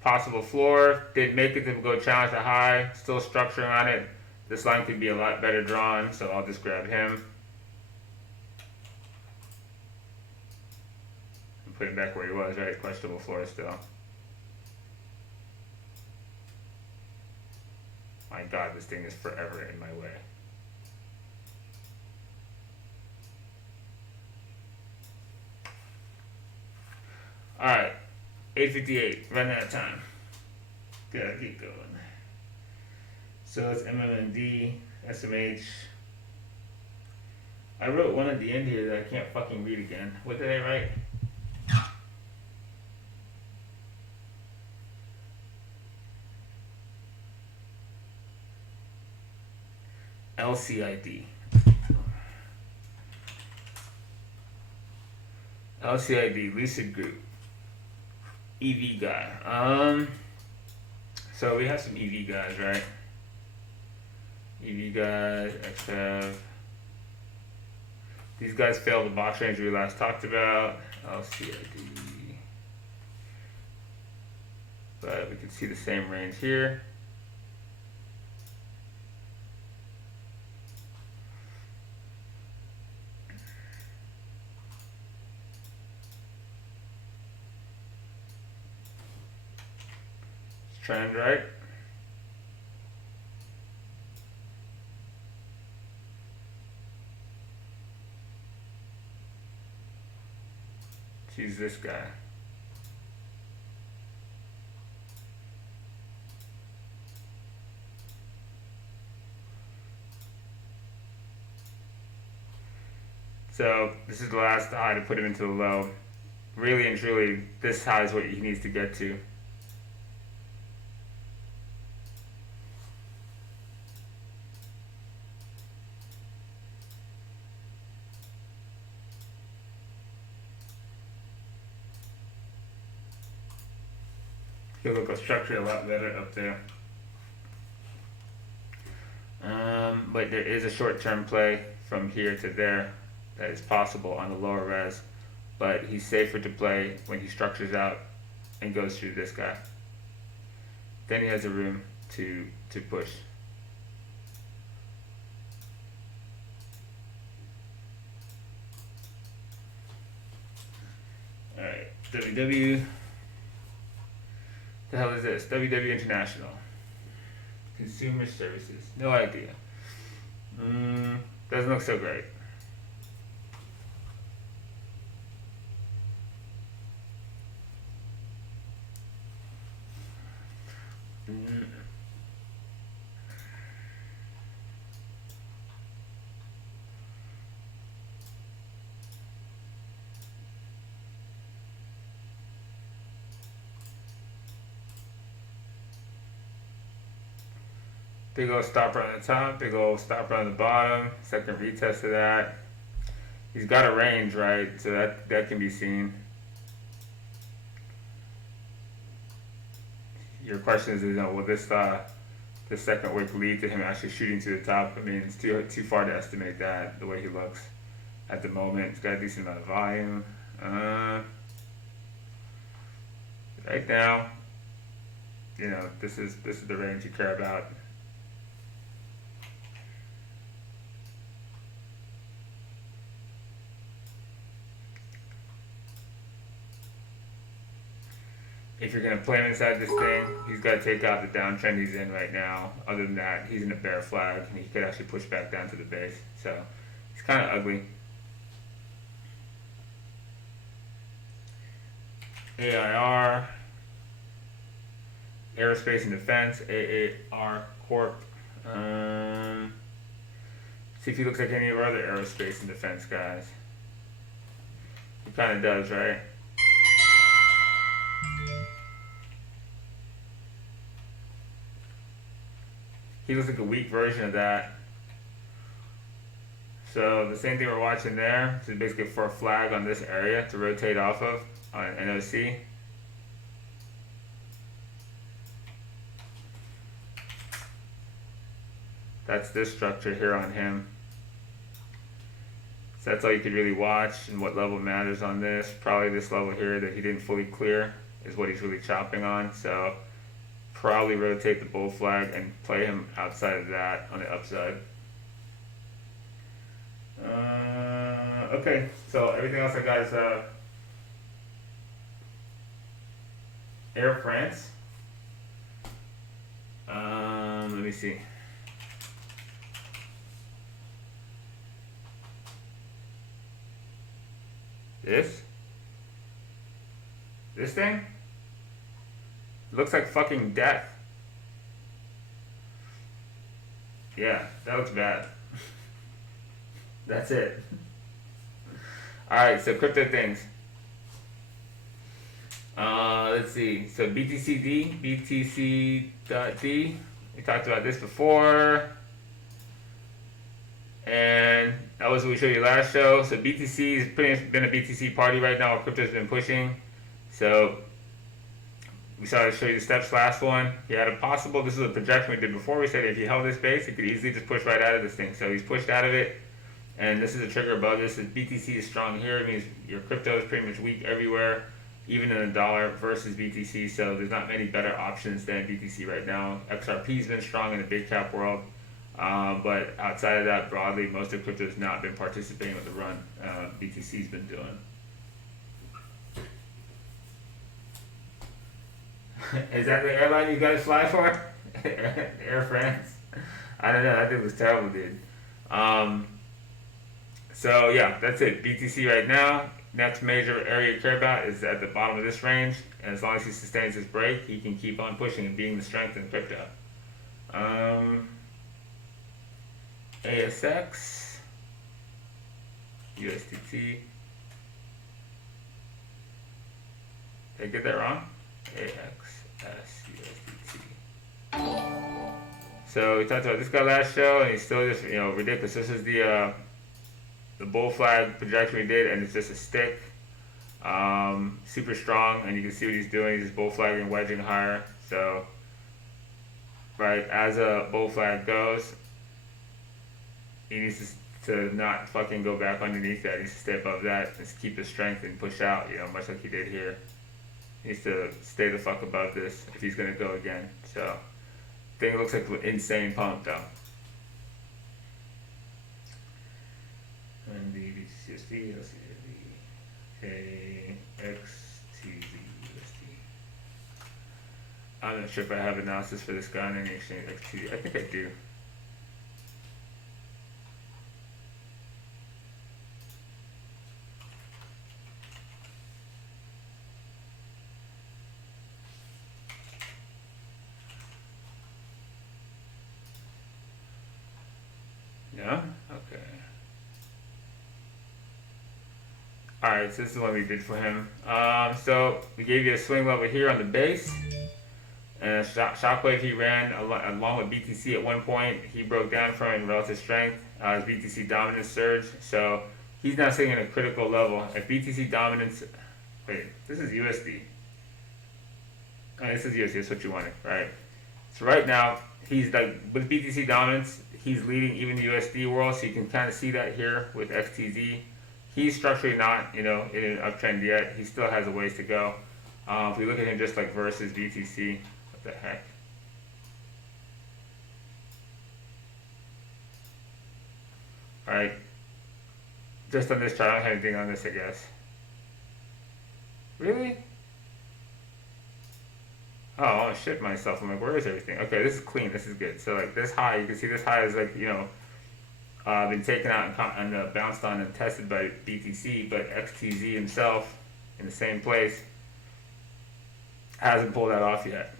Possible floor. Didn't make it to go challenge the high. Still structuring on it. This line could be a lot better drawn, so I'll just grab him. And put him back where he was, right? Questionable floor still. My God, this thing is forever in my way. Alright, 8:58, running out of time. Gotta keep going. So it's MMND, SMH. I wrote one at the end here that I can't fucking read again. What did I write? LCID. LCID, Lucid Group. EV guy. So we have some EV guys, right? EV guys, XF. These guys failed the box range we last talked about. LCID. But we can see the same range here. Trend, right? Choose this guy. So this is the last high to put him into the low. Really and truly, this high is what he needs to get to. He'll look structure a lot better up there. But there is a short-term play from here to there that is possible on the lower res, but he's safer to play when he structures out and goes through this guy. Then he has a room to push. All right, WW. The hell is this? WW International. Consumer Services. No idea. Doesn't look so great. Big old stopper on the top, big old stopper on the bottom, second retest of that. He's got a range, right? So that can be seen. Your question is, will this second wick lead to him actually shooting to the top? I mean, it's too far to estimate that the way he looks at the moment. He's got a decent amount of volume. Right now, you know, this is the range you care about. if you're gonna play him inside this thing, he's got to take out the downtrend he's in right now. Other than that, he's in a bear flag, and he could actually push back down to the base. So it's kind of ugly. AIR, Aerospace and Defense, AAR Corp. See if he looks like any of our other aerospace and defense guys. He kind of does, right? He looks like a weak version of that. So the same thing we're watching there, so basically for a flag on this area to rotate off of on NOC. That's this structure here on him. So that's all you could really watch, and what level matters on this. Probably this level here that he didn't fully clear is what he's really chopping on. So probably rotate the bull flag and play him outside of that on the upside. Okay, so everything else I got is Air France. Let me see. This thing looks like fucking death. Yeah, that looks bad. That's it. Alright, so crypto things. Let's see. So BTCD, BTC.D. We talked about this before. And that was what we showed you last show. So BTC has pretty much been a BTC party right now. Crypto's been pushing. So we saw to show you the steps last one. He had a possible, this is a projection we did before. We said if he held this base, he could easily just push right out of this thing. So he's pushed out of it. And this is a trigger above this. If BTC is strong here, it means your crypto is pretty much weak everywhere, even in the dollar versus BTC. So there's not many better options than BTC right now. XRP's been strong in the big cap world. But outside of that, broadly, most of crypto has not been participating with the run BTC's been doing. Is that the airline you guys fly for? Air France? I don't know. That thing was terrible, dude. So yeah, that's it. BTC right now. Next major area to care about is at the bottom of this range. And as long as he sustains his break, he can keep on pushing and being the strength in crypto. ASX, USDT. Did I get that wrong? AXS, USDT. So we talked about this guy last show, and he's still just ridiculous. This is the bull flag projection we did, and it's just a stick. Super strong, and you can see what he's doing. He's just bull flagging, wedging higher. So right as a bull flag goes, he needs to not fucking go back underneath that. He needs to stay above that and just keep his strength and push out, much like he did here. He needs to stay the fuck above this if he's going to go again. So, thing looks like an insane pump though. And the BTCSD, let's see, the KXTZUSD. I'm not sure if I have analysis for this guy on any exchange. XTZ, I think I do. Yeah? Okay. Alright, so this is what we did for him. So we gave you a swing level here on the base. And a shockwave he ran along with BTC at one point. He broke down from it in relative strength. His BTC dominance surge. So he's now sitting at a critical level. At BTC dominance, wait, this is USD. Oh, this is USD, that's what you wanted, right? So right now, he's like, with BTC dominance, he's leading even the USD world, so you can kind of see that here with XTZ. He's structurally not, in an uptrend yet. He still has a ways to go. If we look at him just like versus BTC, what the heck? Alright. Just on this chart, I don't have anything on this, I guess. Really? Oh, shit myself. I'm like, where is everything? Okay, this is clean. This is good. So like this high, you can see this high is like, been taken out and bounced on and tested by BTC, but XTZ himself in the same place hasn't pulled that off yet.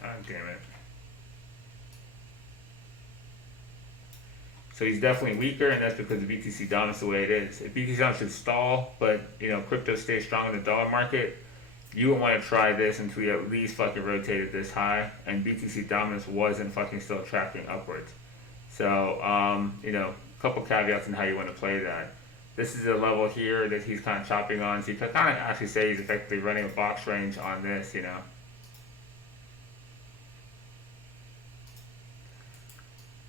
God damn it. So he's definitely weaker, and that's because the BTC dominance the way it is. If BTC dominance should stall, but crypto stays strong in the dollar market, you would want to try this until you at least fucking rotated this high, and BTC dominance wasn't fucking still tracking upwards. So, a couple caveats on how you want to play that. This is a level here that he's kind of chopping on, so you can kind of actually say he's effectively running a box range on this,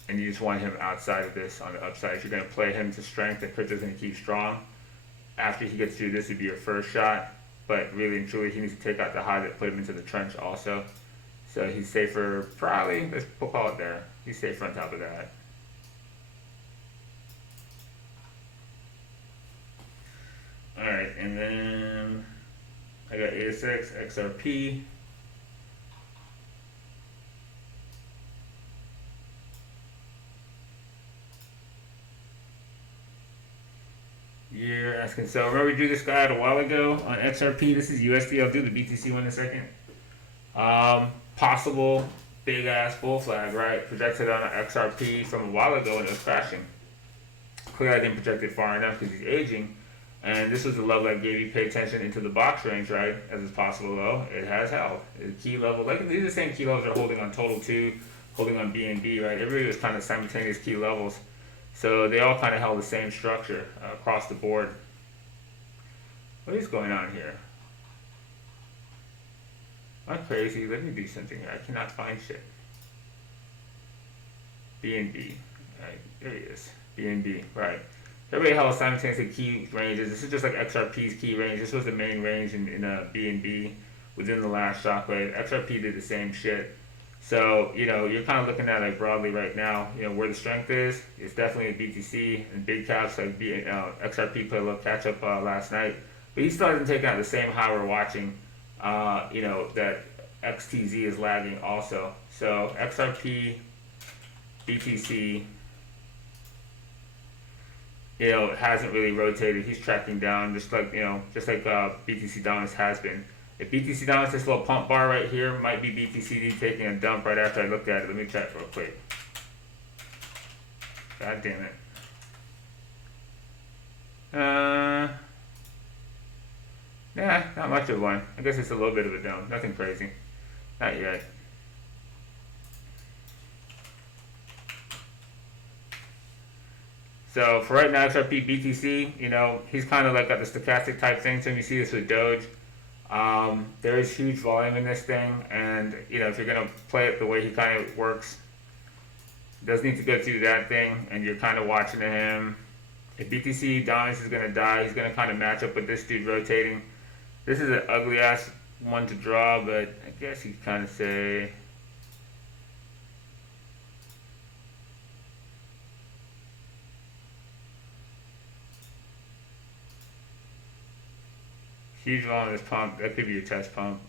And you just want him outside of this on the upside. If you're going to play him to strength, and crypto's going to keep strong. After he gets through this, would be your first shot. But really and truly, he needs to take out the high that put him into the trench also. So he's safer, probably, we'll call it there. He's safer on top of that. Alright, and then I got ASX, XRP. You're asking, so remember we drew this guy out a while ago on XRP. This is USD. I'll do the BTC one in a second. Possible big ass bull flag, right? Projected on XRP from a while ago and it was crashing. Clearly I didn't project it far enough because he's aging. And this was the level I gave you. Pay attention into the box range, right? As it's possible low. It has held. The key level, like these are the same key levels are holding on Total 2, holding on BNB, right? Everybody was kind of simultaneous key levels. So they all kind of held the same structure across the board. What is going on here? I'm crazy. Let me do something here. I cannot find shit. BNB. Right, there he is. BNB. Right. Everybody held simultaneously key ranges. This is just like XRP's key range. This was the main range in BNB within the last shock wave. XRP did the same shit. So, you're kind of looking at it broadly right now, where the strength is. It's definitely BTC and big caps like XRP played a little catch up last night. But he still hasn't taken out the same high we're watching, that XTZ is lagging also. So XRP, BTC, hasn't really rotated. He's tracking down just like BTC dominance has been. If BTC dominance, this little pump bar right here might be BTCD taking a dump right after I looked at it. Let me check real quick. God damn it. Yeah, not much of one. I guess it's a little bit of a dump. Nothing crazy. Not yet. So for right now, XRP, BTC, he's kind of like got the stochastic type thing. So you see this with Doge. There is huge volume in this thing, and if you're gonna play it the way he kind of works, does need to go through that thing, and you're kind of watching him. If BTC dominance is gonna die, he's gonna kind of match up with this dude rotating. This is an ugly ass one to draw, but I guess you kind of say. Huge volume of this pump, that could be your test pump.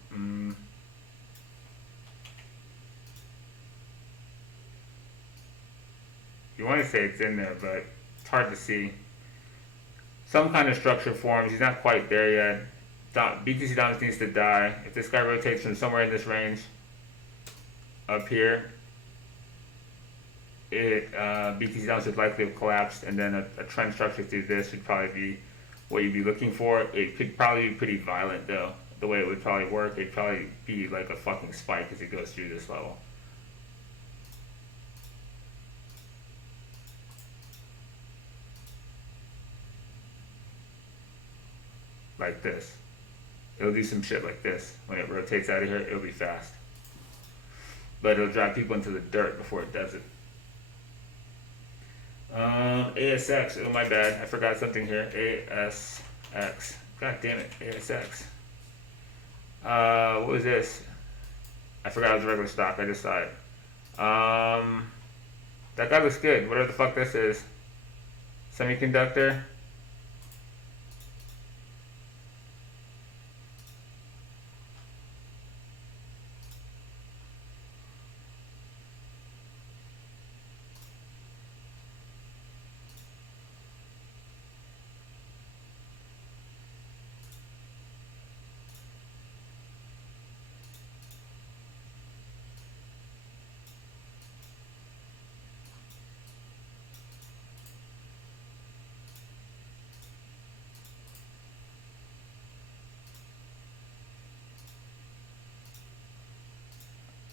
You want to say it's in there, but it's hard to see. Some kind of structure forms, he's not quite there yet. BTC dominance needs to die. If this guy rotates from somewhere in this range, up here, BTC dominance would likely have collapsed, and then a trend structure through this would probably be what you'd be looking for. It could probably be pretty violent though. The way it would probably work, it'd probably be like a fucking spike as it goes through this level. Like this. It'll do some shit like this. When it rotates out of here, it'll be fast. But it'll drive people into the dirt before it does it. ASX, oh my bad, I forgot something here. ASX, god damn it, ASX. What was this? I forgot it was a regular stock, I just saw it. That guy looks good, whatever the fuck this is. Semiconductor.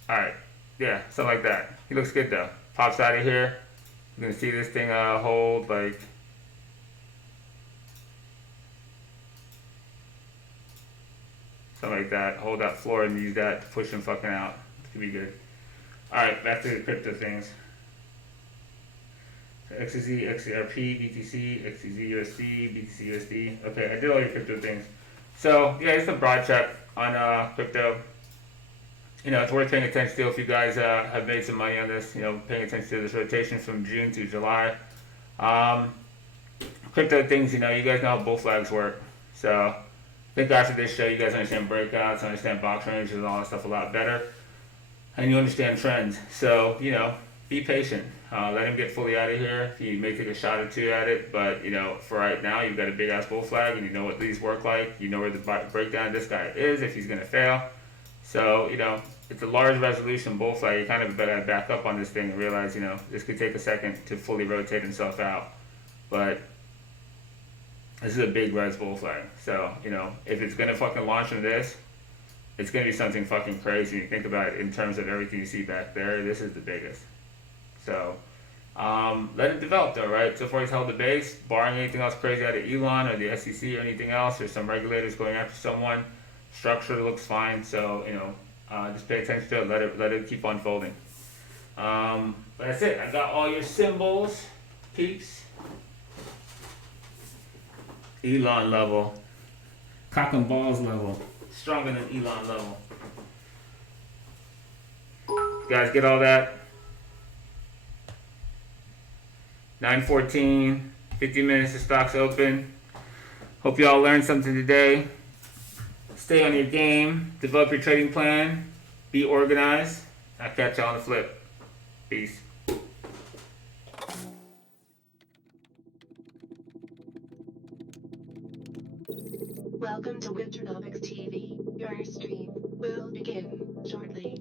Alright. Yeah, something like that. He looks good though. Pops out of here. You can see this thing hold like something like that. Hold that floor and use that to push him fucking out. It could be good. Alright, back to the crypto things. XZ, XRP, BTC, XZ USD, BTC USD. Okay, I did all your crypto things. So yeah, it's a broad check on crypto. You know, it's worth paying attention to if you guys have made some money on this. You know, paying attention to this rotation from June to July. Crypto things, you know, you guys know how bull flags work. So I think after this show, you guys understand breakouts, understand box ranges, and all that stuff a lot better, and you understand trends. So you know, be patient. Let him get fully out of here. He may take a shot or two at it, but you know, for right now, you've got a big ass bull flag, and you know what these work like. You know where the breakdown of this guy is if he's gonna fail. So you know, it's a large resolution bull flag. You kind of better back up on this thing and realize, you know, this could take a second to fully rotate himself out. But this is a big res bull flag. So you know, if it's gonna fucking launch from this, it's gonna be something fucking crazy. You think about it in terms of everything you see back there. This is the biggest. So let it develop though, right? So far he's held the base, barring anything else crazy out of Elon or the SEC or anything else. There's some regulators going after someone. Structure looks fine, so you know, just pay attention to it. Let it keep unfolding. But that's it. I got all your symbols, peeps. Elon level, cock and balls level, stronger than Elon level. You guys get all that? 9:14, 50 minutes to stocks open. Hope y'all learned something today. Stay on your game. Develop your trading plan. Be organized. I'll catch y'all on the flip. Peace. Welcome to Winternomics TV. Your stream will begin shortly.